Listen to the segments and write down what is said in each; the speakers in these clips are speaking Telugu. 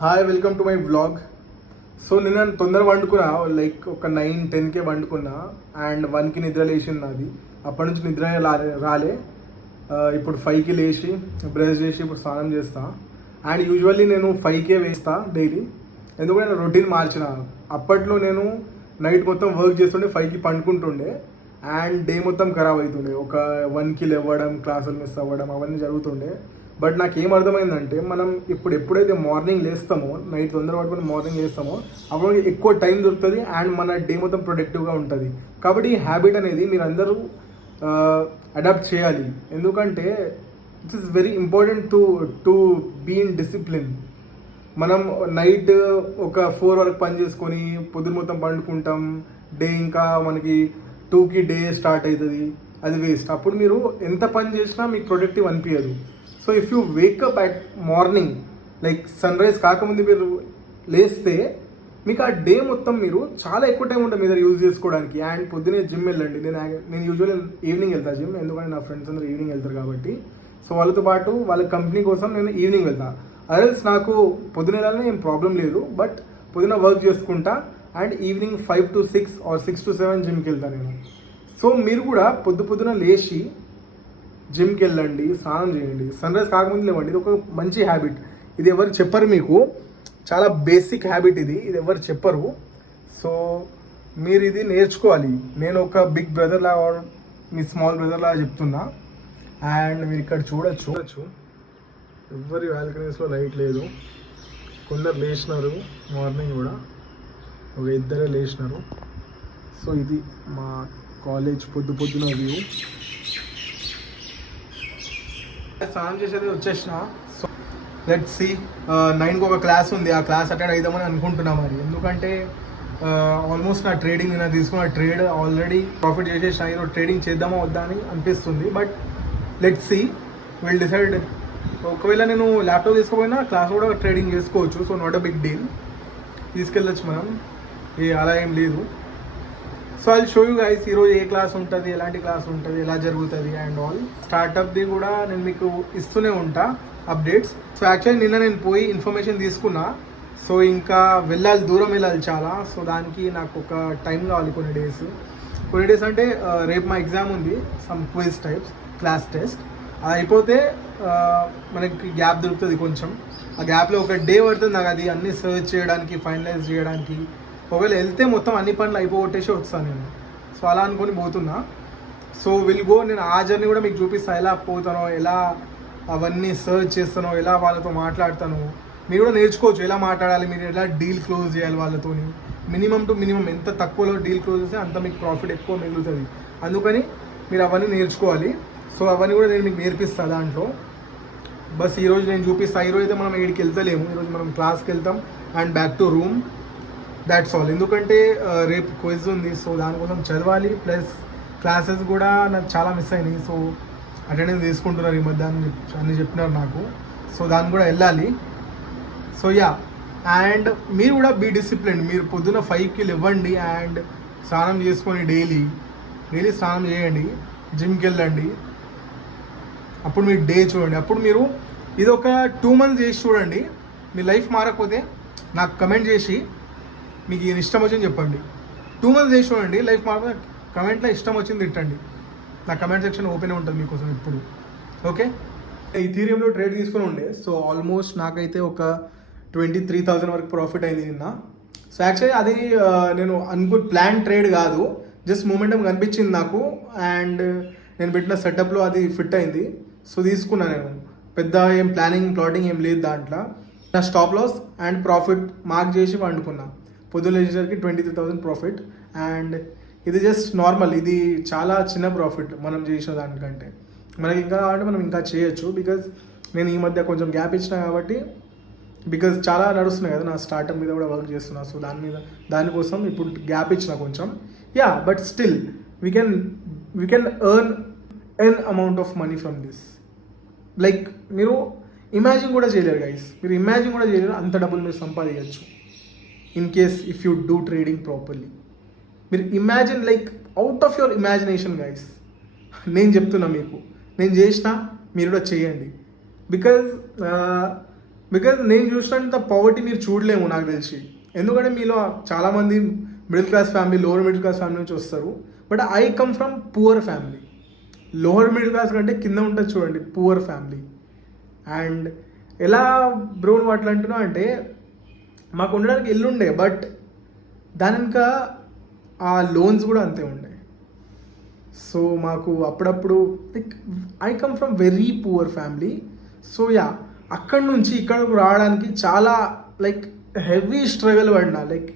Hi, welcome to my vlog. So నేను తొందరగా వండుకున్నా, లైక్ ఒక 9-10కే వండుకున్నా అండ్ 1కి నిద్ర లేచింది నాది. అప్పటి నుంచి నిద్ర రాలే. ఇప్పుడు 5కి లేచి బ్రష్ చేసి ఇప్పుడు స్నానం చేస్తా. అండ్ యూజువల్లీ నేను 5కే వేస్తా డైలీ, ఎందుకంటే నేను రొటీన్ మార్చిన. అప్పట్లో నేను నైట్ మొత్తం వర్క్ చేస్తుండే, 5కి పండుకుంటుండే అండ్ డే మొత్తం ఖరాబ్ అవుతుండే. ఒక 1కి లేవడం, క్లాసులు మిస్ అవ్వడం అవన్నీ జరుగుతుండే. బట్ నాకు ఏం అర్థమైందంటే, మనం ఎప్పుడైతే మార్నింగ్ లేస్తామో, నైట్ తొందర పట్టుకొని మార్నింగ్ లేస్తామో, అప్పుడు ఎక్కువ టైం దొరుకుతుంది అండ్ మన డే మొత్తం ప్రొడక్టివ్గా ఉంటుంది. కాబట్టి ఈ హ్యాబిట్ అనేది మీరు అందరూ అడాప్ట్ చేయాలి. ఎందుకంటే it is very important to be in discipline. మనం నైట్ ఒక 4 వరకు పని చేసుకొని పొద్దున మొత్తం పండుకుంటాం, డే ఇంకా మనకి 2కి డే స్టార్ట్ అవుతుంది, అది వేస్ట్. అప్పుడు మీరు ఎంత పని చేసినా మీకు ప్రొడక్టివ్ అనిపించదు. So if you wake up at morning, like sunrise కాకముందు మీరు లేస్తే, మీకు ఆ డే మొత్తం మీరు చాలా ఎక్కువ టైం ఉంటుంది మీ దగ్గర యూజ్ చేసుకోవడానికి. అండ్ పొద్దునే జిమ్ వెళ్ళండి. నేను యూజువల్లీ ఈవినింగ్ వెళ్తాను జిమ్, ఎందుకంటే నా ఫ్రెండ్స్ అందరూ ఈవినింగ్ వెళ్తారు కాబట్టి. సో వాళ్ళతో పాటు వాళ్ళ కంపెనీ కోసం నేను ఈవినింగ్ వెళ్తాను. అదర్స్ నాకు పొద్దున వెళ్ళాలని ఏం ప్రాబ్లం లేదు, బట్ పొద్దున వర్క్ చేసుకుంటా and evening 5 to 6 or 6 to 7 జిమ్కి వెళ్తాను నేను. సో మీరు కూడా పొద్దున లేచి జిమ్కి వెళ్ళండి, స్నానం చేయండి, సన్ రైజ్ కాకముందు లేవండి. ఇది ఒక మంచి హ్యాబిట్. ఇది ఎవరు చెప్పరు మీకు, చాలా బేసిక్ హ్యాబిట్ ఇది ఎవరు చెప్పరు. సో మీరు ఇది నేర్చుకోవాలి. నేను ఒక బిగ్ బ్రదర్ లాగా, మీ స్మాల్ బ్రదర్ లాగా చెప్తున్నా. అండ్ మీరు ఇక్కడ చూడొచ్చు ఎవరి బాల్కనీస్లో లైట్ లేదు. కొందరు లేచినారు మార్నింగ్ కూడా, ఒక ఇద్దరే లేచినారు. సో ఇది మా కాలేజ్ పొద్దున వ్యూ. స్నానం చేసేది వచ్చేసిన. సో లెట్స్ సి, 9కి ఒక క్లాస్ ఉంది, ఆ క్లాస్ అటెండ్ అవుదామని అనుకుంటున్నా మరి. ఎందుకంటే ఆల్మోస్ట్ నా ట్రేడింగ్, నేను తీసుకున్న ట్రేడ్ ఆల్రెడీ ప్రాఫిట్ చేసేసిన. ఈరోజు ట్రేడింగ్ చేద్దామా వద్దా అని అనిపిస్తుంది. But let's see, will decide. ఒకవేళ నేను ల్యాప్టాప్ తీసుకోపోయినా క్లాస్ కూడా ట్రేడింగ్ చేసుకోవచ్చు. So not a big deal, తీసుకెళ్ళచ్చు మనం, అలా ఏం లేదు. So I show you guys ఈరోజు ఏ క్లాస్ ఉంటుంది, ఎలాంటి క్లాస్ ఉంటుంది, ఎలా జరుగుతుంది అండ్ ఆల్. స్టార్టప్ది కూడా నేను మీకు ఇస్తూనే ఉంటా అప్డేట్స్. సో యాక్చువల్లీ నిన్న నేను పోయి ఇన్ఫర్మేషన్ తీసుకున్నా. సో ఇంకా వెళ్ళాలి, దూరం వెళ్ళాలి చాలా. సో దానికి నాకు ఒక టైం కావాలి, కొన్ని డేస్ అంటే రేపు మా ఎగ్జామ్ ఉంది, some quiz types, class test. అది అయిపోతే మనకి గ్యాప్ దొరుకుతుంది కొంచెం. ఆ గ్యాప్లో ఒక డే పడుతుంది నాకు అది అన్నీ సర్చ్ చేయడానికి, ఫైనలైజ్ చేయడానికి. ఒకవేళ వెళ్తే మొత్తం అన్ని పనులు అయిపోగొట్టేసి వస్తాను నేను. సో అలా అనుకొని పోతున్నా. So will go. నేను ఆ జర్నీ కూడా మీకు చూపిస్తాను, ఎలా పోతానో, ఎలా అవన్నీ సర్చ్ చేస్తానో, ఎలా వాళ్ళతో మాట్లాడతాను. మీరు కూడా నేర్చుకోవచ్చు ఎలా మాట్లాడాలి, మీరు ఎలా డీల్ క్లోజ్ చేయాలి వాళ్ళతోని. మినిమం టు మినిమం ఎంత తక్కువలో డీల్ క్లోజ్ చేస్తే అంత మీకు ప్రాఫిట్ ఎక్కువ మిగులుతుంది. అందుకని మీరు అవన్నీ నేర్చుకోవాలి. సో అవన్నీ కూడా నేను మీకు నేర్పిస్తాను దాంట్లో. బస్ ఈరోజు నేను చూపిస్తాను. ఈరోజు అయితే మనం ఏడికి వెళ్తలేము, ఈరోజు మనం క్లాస్కి వెళ్తాం and back to room. That's all. ఎందుకంటే రేపు క్విజ్ ఉంది, సో దానికోసం చదవాలి. ప్లస్ క్లాసెస్ కూడా నాకు చాలా మిస్ అయినాయి. సో అటెండెన్స్ తీసుకుంటున్నారు ఈ మధ్య అని చెప్పినారు నాకు. సో దాన్ని కూడా వెళ్ళాలి. సో యా, అండ్ మీరు కూడా బీ డిసిప్లిన్. మీరు పొద్దున్న 5కి లేవండి అండ్ స్నానం చేసుకొని డైలీ స్నానం చేయండి, జిమ్కి వెళ్ళండి. అప్పుడు మీరు డే చూడండి. అప్పుడు మీరు ఇది ఒక 2 months చేసి చూడండి. మీ లైఫ్ మారకపోతే నాకు కమెంట్ చేసి మీకు ఇష్టం వచ్చింది చెప్పండి. 2 months చేసి చూడండి, లైఫ్ మాత్రం కమెంట్లో ఇష్టం వచ్చింది తిట్టండి. నా కమెంట్ సెక్షన్ ఓపెన్ ఉంటుంది మీకోసం ఇప్పుడు. ఓకే, ఈథీరియంలో ట్రేడ్ తీసుకుని ఉండే. సో ఆల్మోస్ట్ నాకైతే ఒక 23,000 వరకు ప్రాఫిట్ అయింది నిన్న. సో యాక్చువల్లీ అది నేను ప్లాన్ ట్రేడ్ కాదు, జస్ట్ మూమెంటం కనిపించింది నాకు అండ్ నేను పెట్టిన సెటప్లో అది ఫిట్ అయింది. సో తీసుకున్నా నేను. పెద్ద ఏం ప్లాటింగ్ ఏం లేదు దాంట్లో. నా stop loss and profit mark చేసి వండుకున్నా. పొద్దున్న లేచేసరికి 23,000 ప్రాఫిట్. అండ్ ఇది జస్ట్ నార్మల్, ఇది చాలా చిన్న ప్రాఫిట్ మనం చేసిన దానికంటే. మనకి ఇంకా కావాలంటే మనం ఇంకా చేయొచ్చు. బికాజ్ నేను ఈ మధ్య కొంచెం గ్యాప్ ఇచ్చిన కాబట్టి, బికాజ్ చాలా నడుస్తున్నాయి కదా, నా స్టార్టప్ మీద కూడా వర్క్ చేస్తున్నా. సో దానికోసం ఇప్పుడు గ్యాప్ ఇచ్చిన కొంచెం. Yeah, but still we can earn amount of money from this. Like మీరు ఇమాజిన్ కూడా చేయలేరు గైస్, మీరు ఇమాజిన్ కూడా చేయలేరు అంత డబ్బులు మీరు సంపాదించవచ్చు. In case if you do trading properly. మీరు imagine, like out of your imagination guys. నేను చెప్తున్నా మీకు, నేను చేసిన మీరు కూడా చేయండి. బికాజ్ బికాజ్ నేను చూసినంత పవర్టీ మీరు చూడలేము నాకు తెలిసి. ఎందుకంటే మీలో చాలామంది middle class family, lower middle class family నుంచి వస్తారు. But I come from poor family. Lower middle class కంటే కింద ఉంటుంది చూడండి, పువర్ ఫ్యామిలీ. అండ్ ఎలా బ్రో నువ్వు అట్లా అంటున్నావు అంటే, మాకు ఉండడానికి ఇల్లు ఉండే, బట్ దాని ఇంకా ఆ లోన్స్ కూడా అంతే ఉండే. సో మాకు అప్పుడప్పుడు like I come from very poor family. So yeah, అక్కడి నుంచి ఇక్కడికి రావడానికి చాలా లైక్ హెవీ స్ట్రగల్ పడినా. లైక్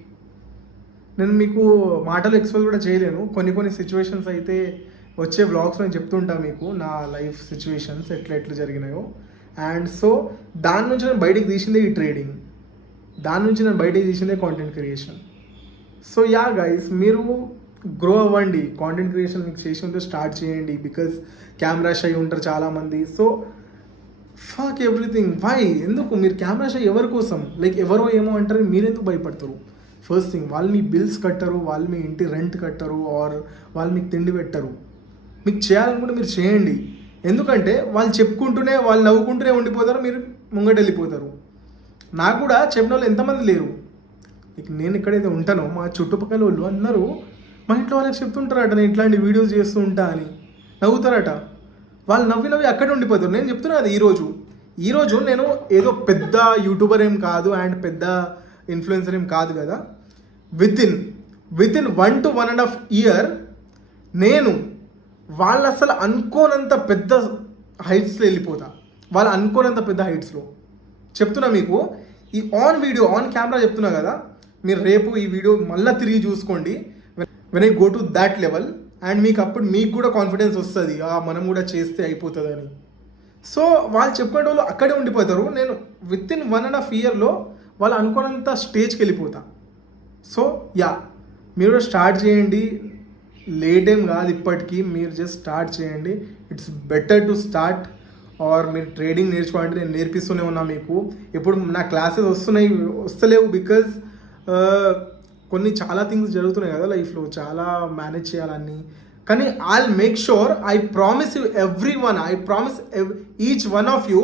నేను మీకు మాటలు ఎక్స్ప్రెస్ కూడా చేయలేను. కొన్ని సిచ్యువేషన్స్ అయితే వచ్చే వ్లాగ్స్ నేను చెప్తుంటా మీకు, నా లైఫ్ సిచ్యువేషన్స్ ఎట్లా జరిగినాయో. అండ్ సో దాని నుంచి నేను బయటికి తీసిందే ఈ ట్రేడింగ్, దాని నుంచి నేను బయటికి తీసిందే content creation. So yeah guys, మీరు గ్రో అవ్వండి. కాంటెంట్ క్రియేషన్ మీకు చేసి ఉంటే స్టార్ట్ చేయండి. బికాజ్ కెమెరా షై ఉంటారు చాలామంది. So fuck everything. వై? ఎందుకు మీరు కెమెరా షై ఎవరి కోసం? లైక్ ఎవరో ఏమో అంటారు, మీరెందుకు భయపడతారు? ఫస్ట్ థింగ్, వాళ్ళు మీ బిల్స్ కట్టరు, వాళ్ళు మీ ఇంటి రెంట్ కట్టరు, ఆర్ వాళ్ళు మీకు తిండి పెట్టరు. మీకు చేయాలనుకుంటే మీరు చేయండి. ఎందుకంటే వాళ్ళు చెప్పుకుంటూనే, వాళ్ళు నవ్వుకుంటూనే ఉండిపోతారు, మీరు ముంగట వెళ్ళిపోతారు. నాకు కూడా చెప్పిన వాళ్ళు ఎంతమంది లేరు. ఇక నేను ఎక్కడైతే ఉంటానో మా చుట్టుపక్కల వాళ్ళు అందరూ మా ఇంట్లో వాళ్ళకి చెప్తుంటారట, నేను ఇట్లాంటి వీడియోస్ చేస్తూ ఉంటా అని. నవ్వుతారట. వాళ్ళు నవ్వి అక్కడే ఉండిపోతారు. నేను చెప్తున్నా అది ఈరోజు నేను ఏదో పెద్ద యూట్యూబర్ ఏం కాదు అండ్ పెద్ద ఇన్ఫ్లుయెన్సర్ ఏం కాదు కదా. విత్ ఇన్ 1 to 1.5 year నేను వాళ్ళు అసలు అనుకోనంత పెద్ద హైట్స్లో వెళ్ళిపోతా. వాళ్ళు అనుకోనంత పెద్ద హైట్స్లో చెప్తున్నా మీకు. ఈ ఆన్ కెమెరా చెప్తున్నా కదా, మీరు రేపు ఈ వీడియో మళ్ళీ తిరిగి చూసుకోండి. When I go to that level, and మీకు అప్పుడు మీకు కూడా కాన్ఫిడెన్స్ వస్తుంది, మనం కూడా చేస్తే అయిపోతుందని. సో వాళ్ళు చెప్పుకునే వాళ్ళు అక్కడే ఉండిపోతారు. నేను విత్ ఇన్ 1.5 yearలో వాళ్ళు అనుకోనంత స్టేజ్కి వెళ్ళిపోతా. సో యా, మీరు స్టార్ట్ చేయండి. లేట్ ఏం కాదు ఇప్పటికీ, మీరు జస్ట్ స్టార్ట్ చేయండి. It's better to start. Or మీరు ట్రేడింగ్ నేర్చుకోవాలంటే నేను నేర్పిస్తూనే ఉన్నా మీకు. ఇప్పుడు నా క్లాసెస్ వస్తలేవు బికాజ్ కొన్ని చాలా థింగ్స్ జరుగుతున్నాయి కదా లైఫ్లో, చాలా మేనేజ్ చేయాలని. కానీ I make sure, I promise you everyone, I promise each one of you,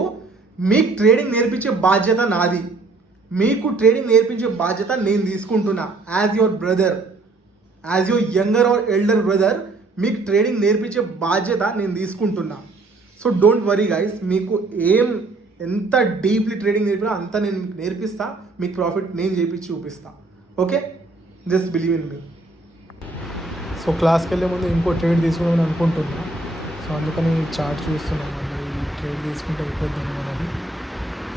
మీకు ట్రేడింగ్ నేర్పించే బాధ్యత నాది. మీకు ట్రేడింగ్ నేర్పించే బాధ్యత నేను తీసుకుంటున్నా. As your brother, as your younger or elder brother, మీకు ట్రేడింగ్ నేర్పించే బాధ్యత నేను తీసుకుంటున్నా. సో డోంట్ వరీ గైస్, మీకు ఎంత డీప్లీ ట్రేడింగ్ నేర్పినా అంత నేను మీకు నేర్పిస్తా. మీకు ప్రాఫిట్ నేను చేపించి చూపిస్తా. Okay, just believe in me. So క్లాస్కి వెళ్ళే ముందు ఇంకో ట్రేడ్ తీసుకుందామని అనుకుంటున్నా. సో అందుకని చార్ట్ చూస్తున్నాను, ఈ ట్రేడ్ తీసుకుంటే అయిపోద్దాం మనది.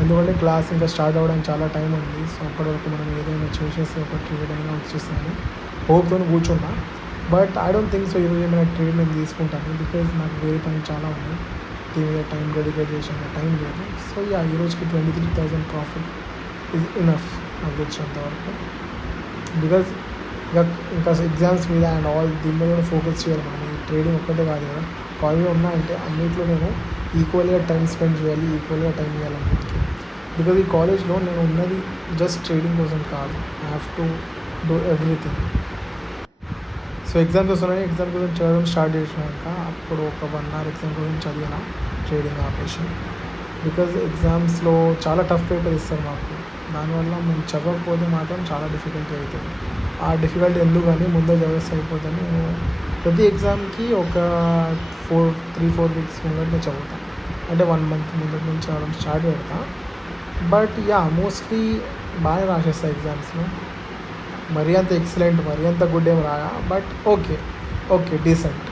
ఎందుకంటే క్లాస్ ఇంకా స్టార్ట్ అవ్వడానికి చాలా టైం ఉంది. సో అప్పటి వరకు మనం ఏదైనా చేసేస్తే ఒక ట్రేడ్ అయినా వచ్చేస్తాను హోప్తో కూర్చున్నా. But I don't think so ఈరోజు ఏమైనా ట్రేడ్ నేను తీసుకుంటాను. బికాజ్ నాకు వేరే పని చాలా ఉంది, దీని మీద టైం డెడికేట్ చేసిన టైం లేదు. సో యా, ఈరోజుకి 23,000 ప్రాఫిట్ ఇస్ ఇనఫ్ నాకు వచ్చినంత వరకు. బికాజ్ ఇంకా ఎగ్జామ్స్ మీద అండ్ ఆల్ దీని మీద కూడా ఫోకస్ చేయాలి మనం. ఈ ట్రేడింగ్ ఒక్కటే కాదు కదా, కాలేజ్లో ఉన్నాయంటే అన్నింటిలో నేను ఈక్వల్గా టైం స్పెండ్ చేయాలి, ఈక్వల్గా టైం ఇవ్వాలి అన్నిటికీ. బికాజ్ ఈ కాలేజ్లో నేను ఉన్నది జస్ట్ ట్రేడింగ్ కోసం కాదు, I have to do everything. So exams వస్తున్నాయి, ఎగ్జామ్ కోసం చదవడం స్టార్ట్ చేసినాక అప్పుడు ఒక 1 hour ఎగ్జామ్ కోసం చదివిన ట్రేడింగ్ ఆపేసి. బికాజ్ ఎగ్జామ్స్లో చాలా టఫ్ పేపర్ ఇస్తారు మాకు, దానివల్ల మేము చదవకపోతే మాత్రం చాలా డిఫికల్టీ అవుతుంది. ఆ డిఫికల్టీ ఎందుకు అని ముందే చదివేస్తే అయిపోతుంది. నేను ప్రతి ఎగ్జామ్కి ఒక 3-4 weeks ముందరనే చదువుతాను, అంటే 1 month ముందర నుంచి చదవడం స్టార్ట్ పెడతా. బట్ యా, మోస్ట్లీ బాగానే రాసేస్తాను ఎగ్జామ్స్లో. మరీ అంత ఎక్సలెంట్, మరీ అంత గుడ్ ఏం రాయా, బట్ ఓకే డీసెంట్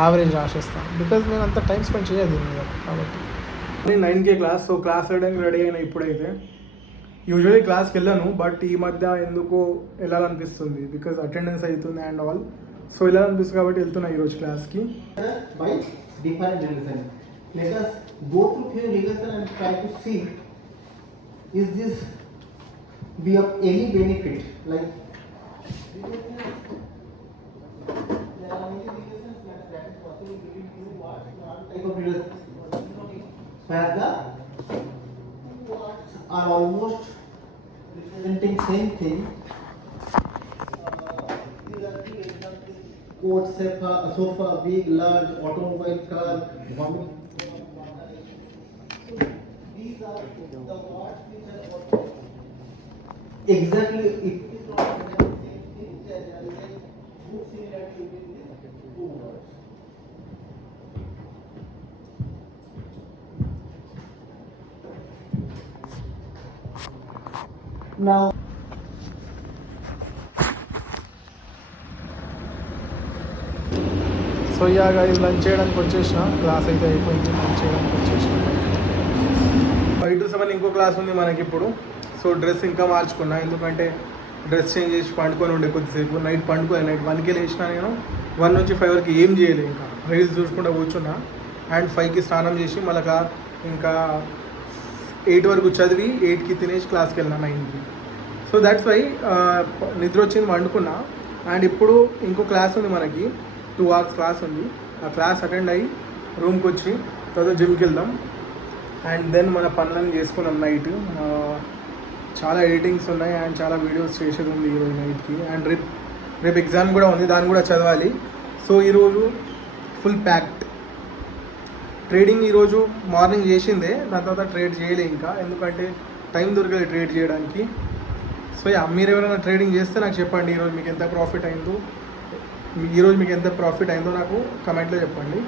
యావరేజ్ రాసేస్తాను. బికాజ్ నేను అంత టైం స్పెండ్ చేయదు దీని మీద కాబట్టి. 9K class. సో క్లాస్ వెళ్ళడానికి రెడీ అయినా ఇప్పుడైతే. యూజువల్లీ క్లాస్కి వెళ్ళాను, బట్ ఈ మధ్య ఎందుకో వెళ్ళాలనిపిస్తుంది బికాజ్ అటెండెన్స్ అవుతుంది అండ్ ఆల్. సో వెళ్ళాలనిపిస్తుంది కాబట్టి వెళ్తున్నా ఈరోజు క్లాస్కి. By different reason. Let us go through few reasons and try to see, is this be of any benefit? Like there are many reasons that is possible between two what type of reasons. Where the words are almost representing same thing. These are two examples. Coat, sofa, big, large, automobile, car, vomit. So these these are the words which are exactly it is not the same thing. There is a good similarity between these two words. Now so ఇలాగా లంచ్ చేయడానికి వచ్చేసిన, క్లాస్ అయితే అయిపోయింది, లంచ్ చేయడానికి వచ్చేసిన. 5 to 7 ఇంకో క్లాస్ ఉంది మనకి ఇప్పుడు. సో డ్రెస్ ఇంకా మార్చుకున్నా, ఎందుకంటే డ్రెస్ చేంజ్ చేసి పండుకొని ఉండే కొద్దిసేపు. నైట్ పండుకోలే, నైట్ 1కి లేచిన నేను. 1 నుంచి 5 వరకు ఏం చేయలేదు, ఇంకా రీల్స్ చూసుకుంటూ కూర్చున్నా. అండ్ 5కి స్నానం చేసి మళ్ళీ ఇంకా 8 వరకు చదివి 8కి తినేసి క్లాస్కి వెళ్ళినా 9కి. సో దట్స్ వై నిద్ర వచ్చింది, వండుకున్నా. అండ్ ఇప్పుడు ఇంకో క్లాస్ ఉంది మనకి, 2 hours క్లాస్ ఉంది. ఆ క్లాస్ అటెండ్ అయ్యి రూమ్కి వచ్చి తర్వాత జిమ్కి వెళ్దాం. అండ్ దెన్ మన పనులను చేసుకున్నాం నైట్. చాలా ఎడిటింగ్స్ ఉన్నాయి అండ్ చాలా వీడియోస్ చేసేది ఉంది ఈరోజు నైట్కి. అండ్ రేపు ఎగ్జామ్ కూడా ఉంది, దాన్ని కూడా చదవాలి. సో ఈరోజు ఫుల్ ప్యాక్డ్. ట్రేడింగ్ ఈరోజు మార్నింగ్ చేసిందే, దాని తర్వాత ట్రేడ్ చేయలే ఇంకా, ఎందుకంటే టైం దొరకలేదు ట్రేడ్ చేయడానికి. సో మీరు ఎవరైనా ట్రేడింగ్ చేస్తే నాకు చెప్పండి, ఈరోజు మీకు ఎంత ప్రాఫిట్ అయిందో నాకు కమెంట్లో చెప్పండి.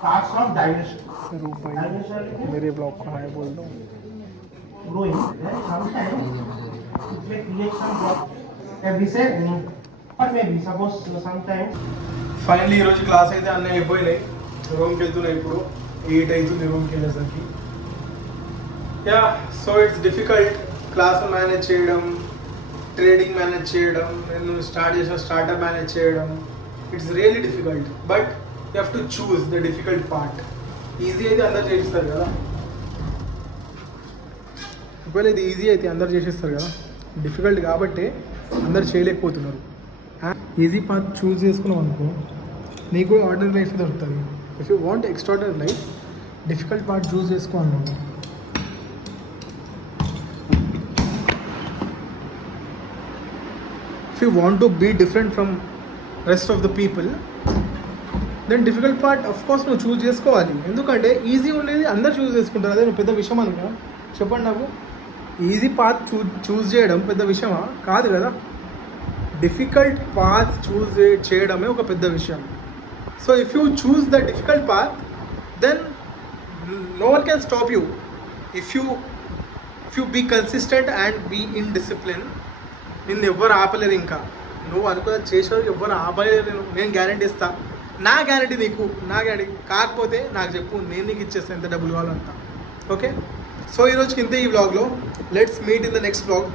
starts from dilution. मेरे ब्लॉग को हाय बोल दो. Growing, then sometimes it may create some block. Every say, but maybe suppose sometimes. Finally ఈరోజు క్లాస్ అయితే అన్నీ అయిపోయినాయి. రూమ్కి వెళ్తున్నాయి ఇప్పుడు. 8 అవుతుంది రూమ్కి వెళ్ళేసరికి. Yeah, so it's difficult class manage చేయడం, ట్రేడింగ్ మేనేజ్ చేయడం, నేను స్టార్ట్ చేసిన స్టార్టప్ మేనేజ్ చేయడం. It's really difficult, but you have to choose the difficult part. Easy అయితే అందరు చేసిస్తారు కదా, ఒకవేళ ఇది ఈజీ అయితే అందరు చేసేస్తారు కదా, డిఫికల్ట్ కాబట్టి అందరు చేయలేకపోతున్నారు. ఈజీ పార్ట్ చూస్ చేసుకున్నాం అనుకో, నీకు ఆర్డినరీ లైఫ్ దొరుకుతుంది. If you want extraordinary life, difficult part choose చేసుకో అన్నాను. If you want to be different from rest of the people, then difficult part of course నువ్వు చూస్ చేసుకోవాలి. ఎందుకంటే ఈజీ ఉండేది అందరు చూస్ చేసుకుంటారు, అదే పెద్ద విషయం అనుకో. చెప్పండి నాకు, ఈజీ పాత్ చూస్ చేయడం పెద్ద విషయమా? కాదు కదా. డిఫికల్ట్ పాత్ చూస్ చేయడమే ఒక పెద్ద విషయం. So if you choose the difficult path, then no one can stop you. If you be consistent and be in discipline, నిన్ను ఎవ్వరు ఆపలేరు. ఇంకా నువ్వు అనుకున్న చేసేవారికి ఎవ్వరు ఆపలేరు. నేను గ్యారంటీ ఇస్తా, నా గ్యారంటీ నీకు, నా గ్యారంటీ. కాకపోతే నాకు చెప్పు, నేను నీకు ఇచ్చేస్తాను ఎంత డబ్బులు కావాలంతా. ఓకే, సో ఈరోజుకి ఇంతే ఈ వ్లాగ్లో. Let's meet in the next vlog.